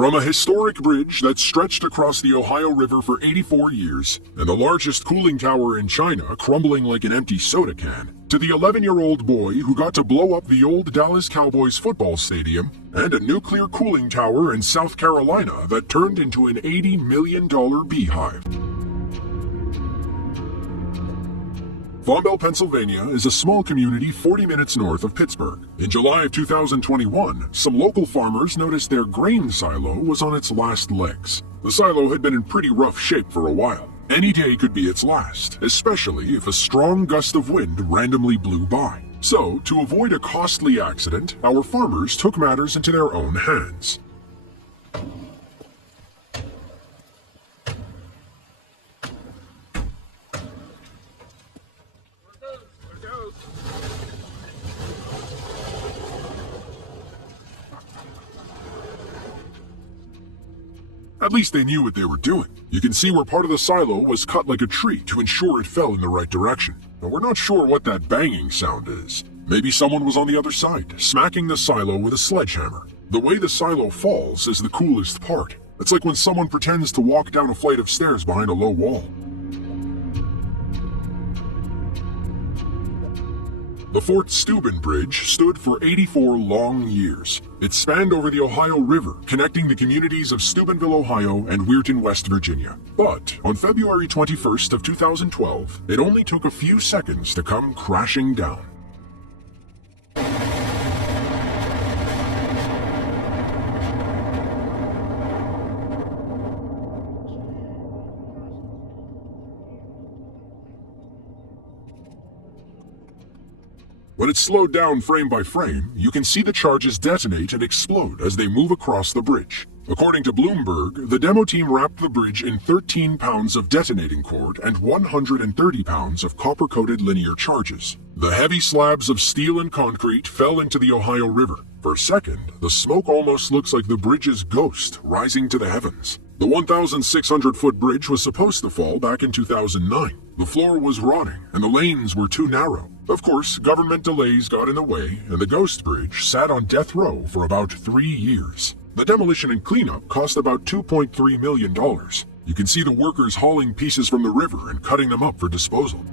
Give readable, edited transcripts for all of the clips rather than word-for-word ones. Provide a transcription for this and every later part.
From a historic bridge that stretched across the Ohio River for 84 years, and the largest cooling tower in China crumbling like an empty soda can, to the 11-year-old boy who got to blow up the old Dallas Cowboys football stadium, and a nuclear cooling tower in South Carolina that turned into an $80 million beehive. Vaughn, Pennsylvania is a small community 40 minutes north of Pittsburgh. In July of 2021, some local farmers noticed their grain silo was on its last legs. The silo had been in pretty rough shape for a while. Any day could be its last, especially if a strong gust of wind randomly blew by. So, to avoid a costly accident, our farmers took matters into their own hands. At least they knew what they were doing. You can see where part of the silo was cut like a tree to ensure it fell in the right direction. But we're not sure what that banging sound is. Maybe someone was on the other side, smacking the silo with a sledgehammer. The way the silo falls is the coolest part. It's like when someone pretends to walk down a flight of stairs behind a low wall. The Fort Steuben Bridge stood for 84 long years. It spanned over the Ohio River, connecting the communities of Steubenville, Ohio and Weirton, West Virginia. But on February 21st of 2012, it only took a few seconds to come crashing down. When it's slowed down frame by frame, you can see the charges detonate and explode as they move across the bridge. According to Bloomberg, the demo team wrapped the bridge in 13 pounds of detonating cord and 130 pounds of copper-coated linear charges. The heavy slabs of steel and concrete fell into the Ohio River. For a second, the smoke almost looks like the bridge's ghost rising to the heavens. The 1,600-foot bridge was supposed to fall back in 2009. The floor was rotting, and the lanes were too narrow. Of course, government delays got in the way, and the ghost bridge sat on death row for about 3 years. The demolition and cleanup cost about $2.3 million. You can see the workers hauling pieces from the river and cutting them up for disposal.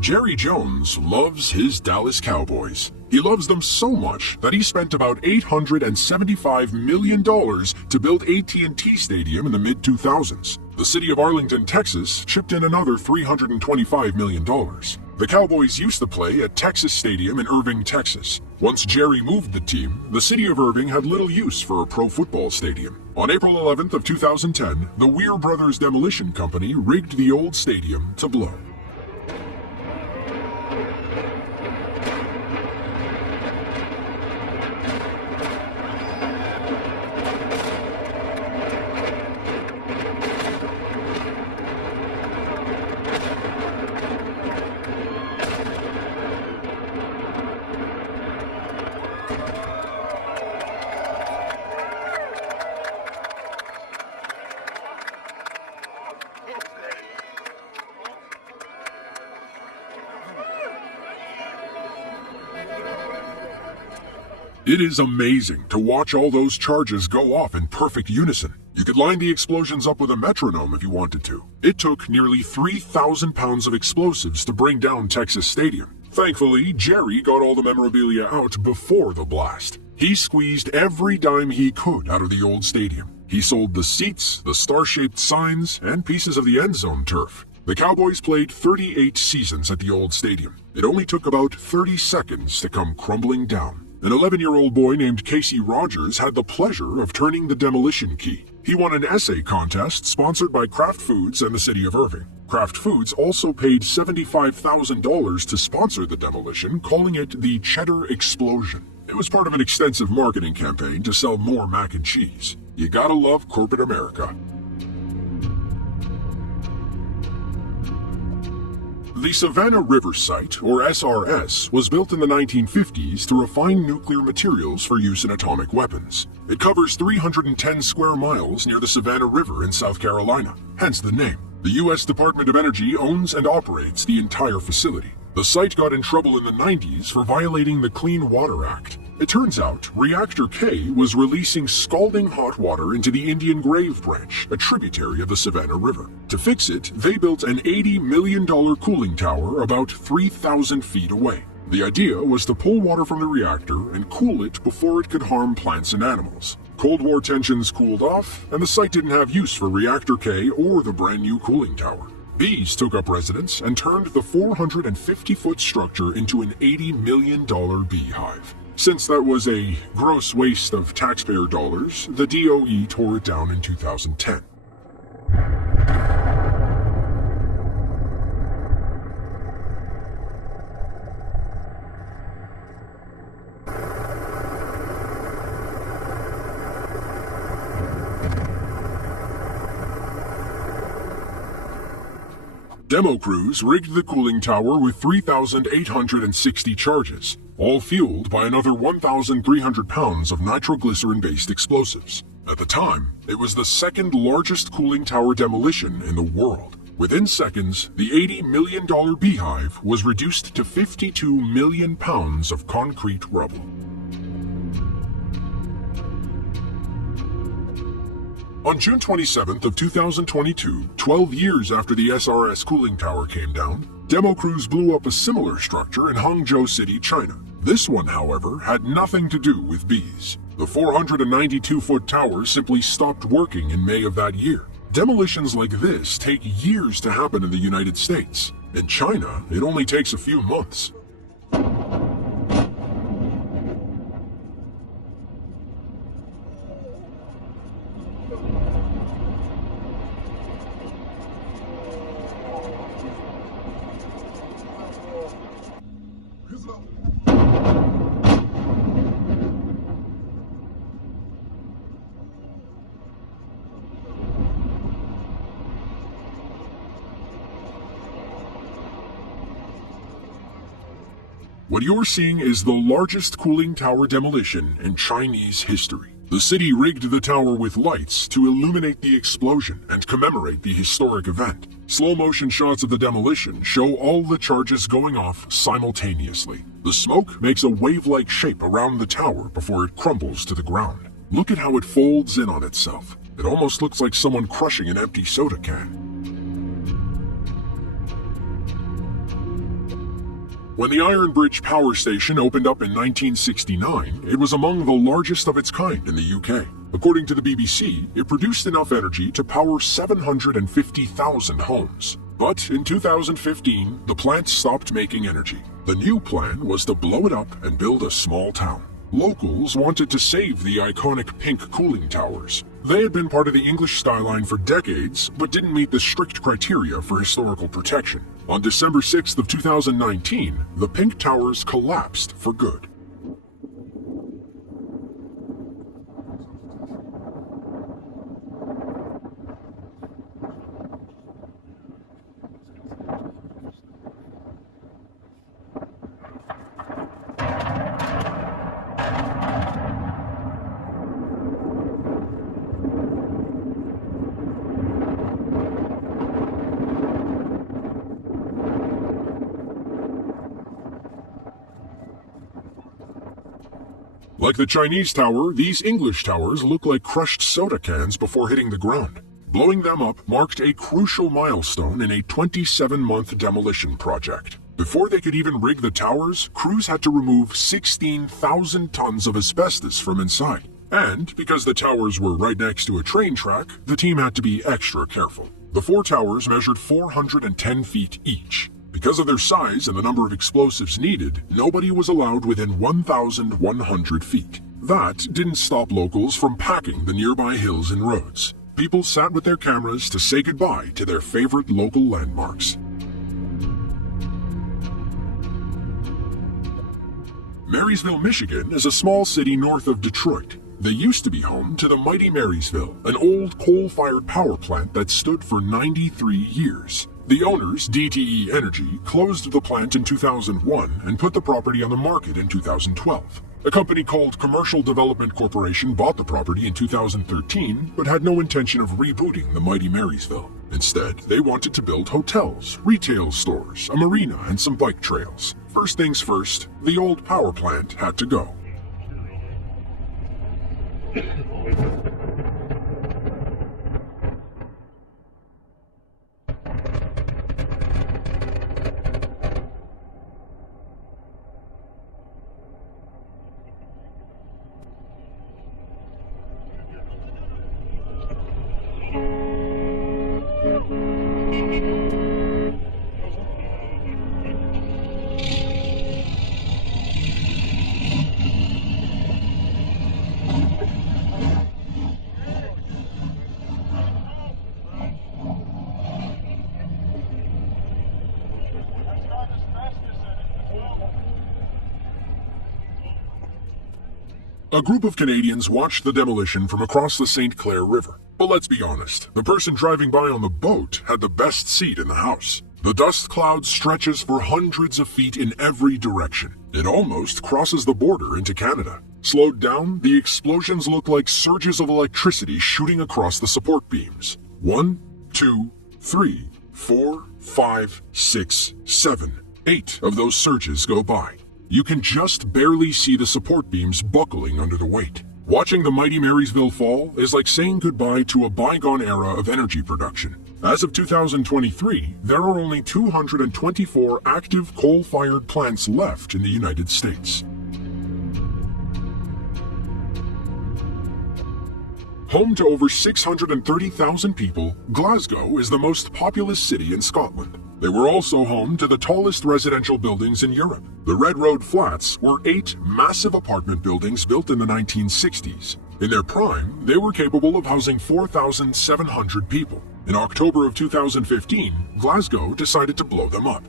Jerry Jones loves his Dallas Cowboys. He loves them so much that he spent about $875 million to build AT&T Stadium in the mid-2000s. The city of Arlington, Texas chipped in another $325 million. The Cowboys used to play at Texas Stadium in Irving, Texas. Once Jerry moved the team, the city of Irving had little use for a pro football stadium. On April 11th of 2010, the Weir Brothers Demolition Company rigged the old stadium to blow. It is amazing to watch all those charges go off in perfect unison. You could line the explosions up with a metronome if you wanted to. It took nearly 3,000 pounds of explosives to bring down Texas Stadium. Thankfully, Jerry got all the memorabilia out before the blast. He squeezed every dime he could out of the old stadium. He sold the seats, the star-shaped signs, and pieces of the end zone turf. The Cowboys played 38 seasons at the old stadium. It only took about 30 seconds to come crumbling down. An 11-year-old boy named Casey Rogers had the pleasure of turning the demolition key. He won an essay contest sponsored by Kraft Foods and the city of Irving. Kraft Foods also paid $75,000 to sponsor the demolition, calling it the Cheddar Explosion. It was part of an extensive marketing campaign to sell more mac and cheese. You gotta love corporate America. The Savannah River Site, or SRS, was built in the 1950s to refine nuclear materials for use in atomic weapons. It covers 310 square miles near the Savannah River in South Carolina, hence the name. The U.S. Department of Energy owns and operates the entire facility. The site got in trouble in the 90s for violating the Clean Water Act. It turns out Reactor K was releasing scalding hot water into the Indian Grave Branch, a tributary of the Savannah River. To fix it, they built an $80 million cooling tower about 3,000 feet away. The idea was to pull water from the reactor and cool it before it could harm plants and animals. Cold War tensions cooled off, and the site didn't have use for Reactor K or the brand new cooling tower. Bees took up residence and turned the 450-foot structure into an $80 million beehive. Since that was a gross waste of taxpayer dollars, the DOE tore it down in 2010. Demo crews rigged the cooling tower with 3,860 charges, all fueled by another 1,300 pounds of nitroglycerin-based explosives. At the time, it was the second largest cooling tower demolition in the world. Within seconds, the $80 million beehive was reduced to 52 million pounds of concrete rubble. On June 27th of 2022, 12 years after the SRS cooling tower came down, demo crews blew up a similar structure in Hangzhou City, China. This one, however, had nothing to do with bees. The 492-foot tower simply stopped working in May of that year. Demolitions like this take years to happen in the United States. In China, it only takes a few months. What you're seeing is the largest cooling tower demolition in Chinese history. The city rigged the tower with lights to illuminate the explosion and commemorate the historic event. Slow-motion shots of the demolition show all the charges going off simultaneously. The smoke makes a wave-like shape around the tower before it crumbles to the ground. Look at how it folds in on itself. It almost looks like someone crushing an empty soda can. When the Iron Bridge Power Station opened up in 1969, it was among the largest of its kind in the UK. According to the BBC, it produced enough energy to power 750,000 homes. But in 2015, the plant stopped making energy. The new plan was to blow it up and build a small town. Locals wanted to save the iconic pink cooling towers. They had been part of the English skyline for decades, but didn't meet the strict criteria for historical protection. On December 6th of 2019, the pink towers collapsed for good. Like the Chinese tower, these English towers look like crushed soda cans before hitting the ground. Blowing them up marked a crucial milestone in a 27-month demolition project. Before they could even rig the towers, crews had to remove 16,000 tons of asbestos from inside. And because the towers were right next to a train track, the team had to be extra careful. The 4 towers measured 410 feet each. Because of their size and the number of explosives needed, nobody was allowed within 1,100 feet. That didn't stop locals from packing the nearby hills and roads. People sat with their cameras to say goodbye to their favorite local landmarks. Marysville, Michigan is a small city north of Detroit. They used to be home to the mighty Marysville, an old coal-fired power plant that stood for 93 years. The owners, DTE Energy, closed the plant in 2001 and put the property on the market in 2012. A company called Commercial Development Corporation bought the property in 2013, but had no intention of rebooting the mighty Marysville. Instead, they wanted to build hotels, retail stores, a marina, and some bike trails. First things first, the old power plant had to go. A group of Canadians watched the demolition from across the St. Clair River. But let's be honest, the person driving by on the boat had the best seat in the house. The dust cloud stretches for hundreds of feet in every direction. It almost crosses the border into Canada. Slowed down, the explosions look like surges of electricity shooting across the support beams. 1, 2, 3, 4, 5, 6, 7, 8 of those surges go by. You can just barely see the support beams buckling under the weight. Watching the mighty Marysville fall is like saying goodbye to a bygone era of energy production. As of 2023, there are only 224 active coal-fired plants left in the United States. Home to over 630,000 people, Glasgow is the most populous city in Scotland. They were also home to the tallest residential buildings in Europe. The Red Road Flats were 8 massive apartment buildings built in the 1960s. In their prime, they were capable of housing 4,700 people. In October of 2015, Glasgow decided to blow them up.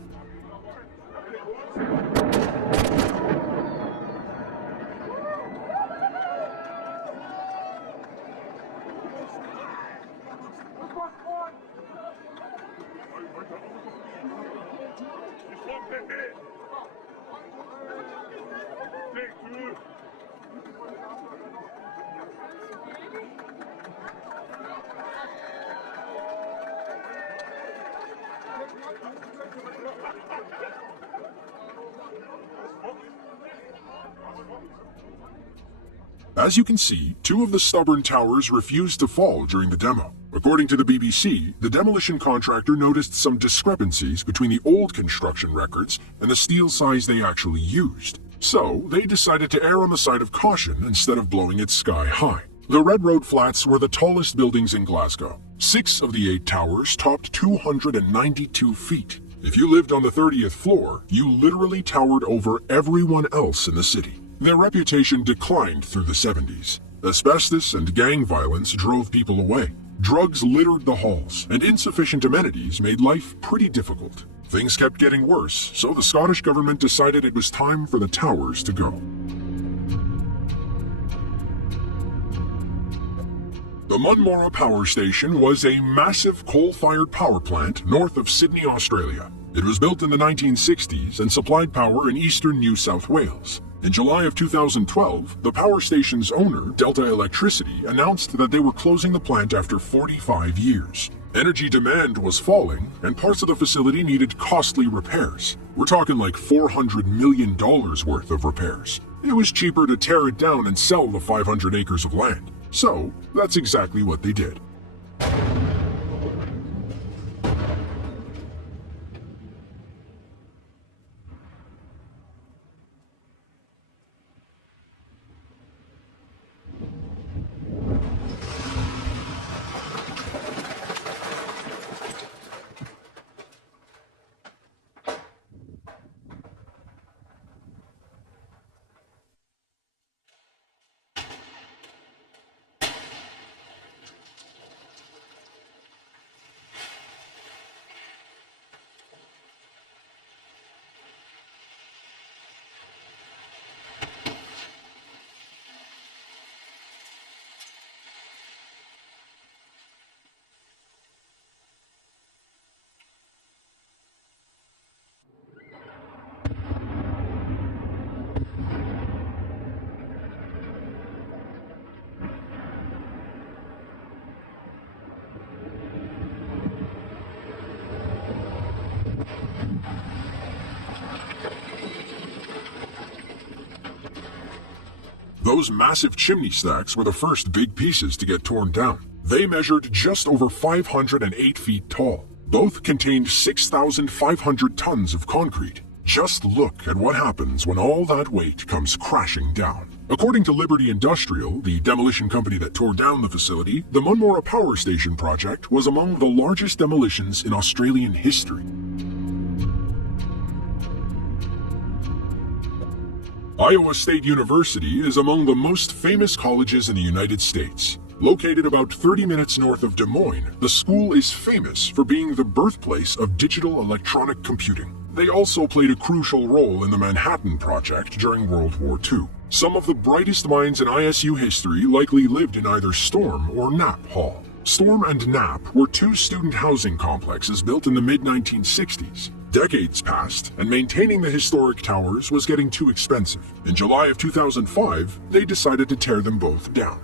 As you can see, 2 of the stubborn towers refused to fall during the demo. According to the BBC, the demolition contractor noticed some discrepancies between the old construction records and the steel size they actually used. So, they decided to err on the side of caution instead of blowing it sky high. The Red Road Flats were the tallest buildings in Glasgow. 6 of the 8 towers topped 292 feet. If you lived on the 30th floor, you literally towered over everyone else in the city. Their reputation declined through the 70s. Asbestos and gang violence drove people away. Drugs littered the halls, and insufficient amenities made life pretty difficult. Things kept getting worse, so the Scottish government decided it was time for the towers to go. The Munmorah Power Station was a massive coal-fired power plant north of Sydney, Australia. It was built in the 1960s and supplied power in eastern New South Wales. In July of 2012, the power station's owner, Delta Electricity, announced that they were closing the plant after 45 years. Energy demand was falling, and parts of the facility needed costly repairs. We're talking like $400 million worth of repairs. It was cheaper to tear it down and sell the 500 acres of land. So, that's exactly what they did. Those massive chimney stacks were the first big pieces to get torn down. They measured just over 508 feet tall. Both contained 6,500 tons of concrete. Just look at what happens when all that weight comes crashing down. According to Liberty Industrial, the demolition company that tore down the facility, the Munmora Power Station project was among the largest demolitions in Australian history. Iowa State University is among the most famous colleges in the United States. Located about 30 minutes north of Des Moines, the school is famous for being the birthplace of digital electronic computing. They also played a crucial role in the Manhattan Project during World War II. Some of the brightest minds in ISU history likely lived in either Storm or Knapp Hall. Storm and Knapp were two student housing complexes built in the mid-1960s. Decades passed, and maintaining the historic towers was getting too expensive. In July of 2005, they decided to tear them both down.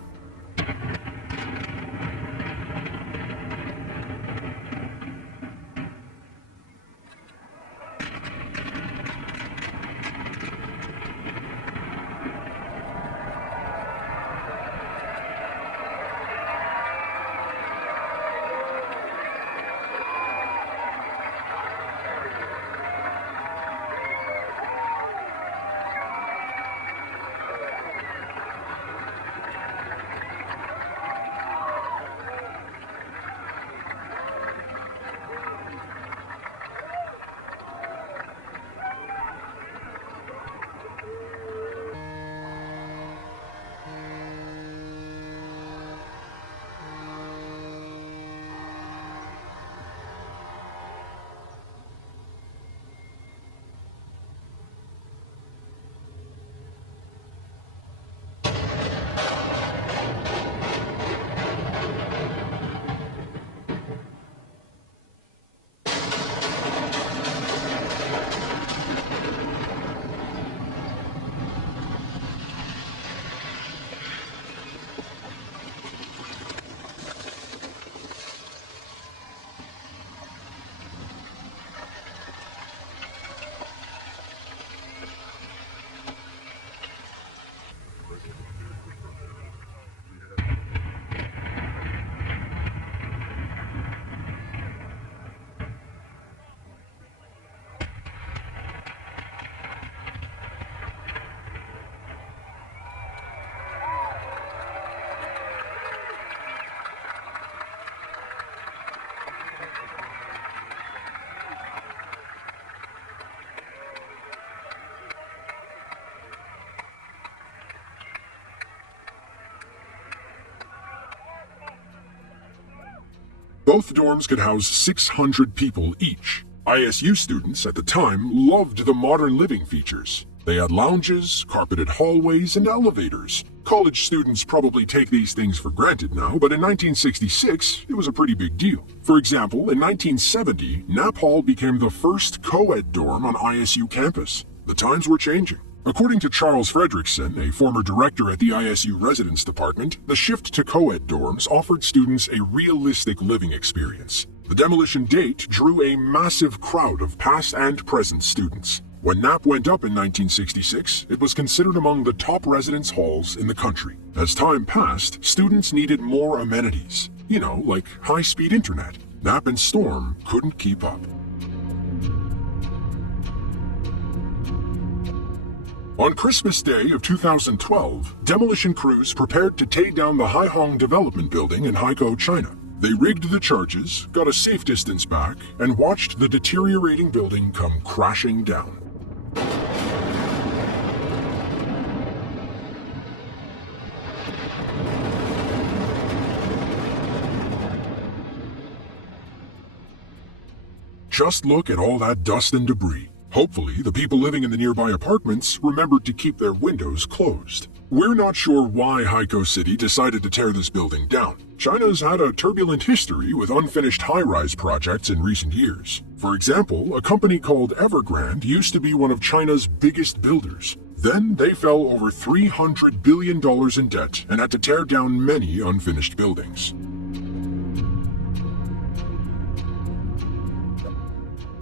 Both dorms could house 600 people each. ISU students at the time loved the modern living features. They had lounges, carpeted hallways, and elevators. College students probably take these things for granted now, but in 1966, it was a pretty big deal. For example, in 1970, Knapp Hall became the first co-ed dorm on ISU campus. The times were changing. According to Charles Fredrickson, a former director at the ISU Residence Department, the shift to co-ed dorms offered students a realistic living experience. The demolition date drew a massive crowd of past and present students. When Knapp went up in 1966, it was considered among the top residence halls in the country. As time passed, students needed more amenities. You know, like high-speed internet. Knapp and Storm couldn't keep up. On Christmas Day of 2012, demolition crews prepared to take down the Haihong development building in Haikou, China. They rigged the charges, got a safe distance back, and watched the deteriorating building come crashing down. Just look at all that dust and debris. Hopefully, the people living in the nearby apartments remembered to keep their windows closed. We're not sure why Haikou City decided to tear this building down. China's had a turbulent history with unfinished high-rise projects in recent years. For example, a company called Evergrande used to be one of China's biggest builders. Then they fell over $300 billion in debt and had to tear down many unfinished buildings.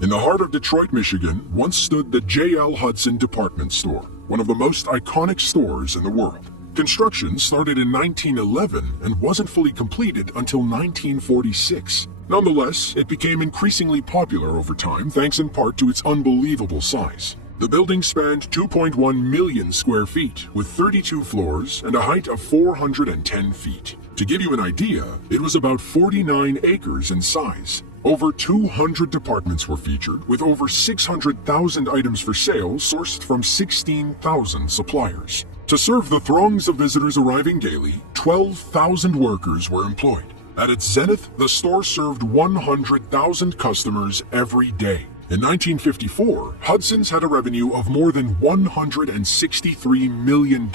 In the heart of Detroit, Michigan, once stood the J.L. Hudson department store, one of the most iconic stores in the world. Construction started in 1911 and wasn't fully completed until 1946. Nonetheless, it became increasingly popular over time thanks in part to its unbelievable size. The building spanned 2.1 million square feet, with 32 floors and a height of 410 feet. To give you an idea, it was about 49 acres in size. Over 200 departments were featured, with over 600,000 items for sale sourced from 16,000 suppliers. To serve the throngs of visitors arriving daily, 12,000 workers were employed. At its zenith, the store served 100,000 customers every day. In 1954, Hudson's had a revenue of more than $163 million,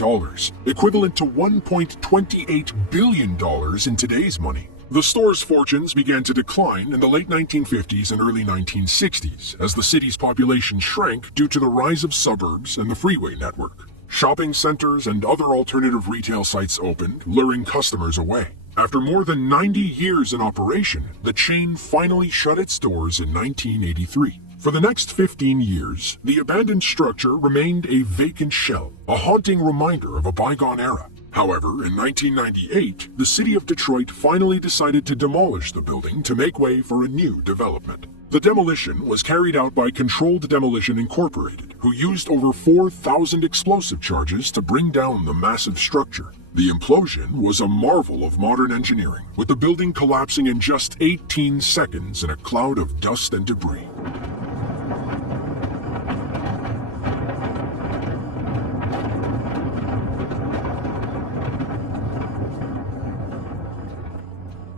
equivalent to $1.28 billion in today's money. The store's fortunes began to decline in the late 1950s and early 1960s as the city's population shrank due to the rise of suburbs and the freeway network. Shopping centers and other alternative retail sites opened, luring customers away. After more than 90 years in operation, the chain finally shut its doors in 1983. For the next 15 years, the abandoned structure remained a vacant shell, a haunting reminder of a bygone era. However, in 1998, the city of Detroit finally decided to demolish the building to make way for a new development. The demolition was carried out by Controlled Demolition Incorporated, who used over 4,000 explosive charges to bring down the massive structure. The implosion was a marvel of modern engineering, with the building collapsing in just 18 seconds in a cloud of dust and debris.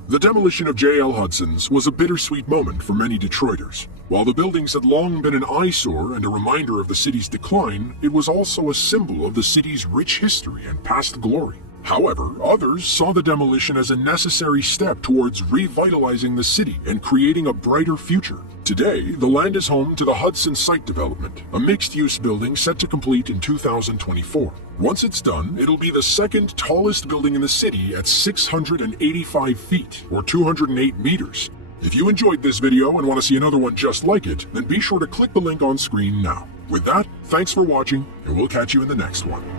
The demolition of J.L. Hudson's was a bittersweet moment for many Detroiters. While the buildings had long been an eyesore and a reminder of the city's decline, it was also a symbol of the city's rich history and past glory. However, others saw the demolition as a necessary step towards revitalizing the city and creating a brighter future. Today, the land is home to the Hudson Site Development, a mixed-use building set to complete in 2024. Once it's done, it'll be the second tallest building in the city at 685 feet, or 208 meters. If you enjoyed this video and want to see another one just like it, then be sure to click the link on screen now. With that, thanks for watching, and we'll catch you in the next one.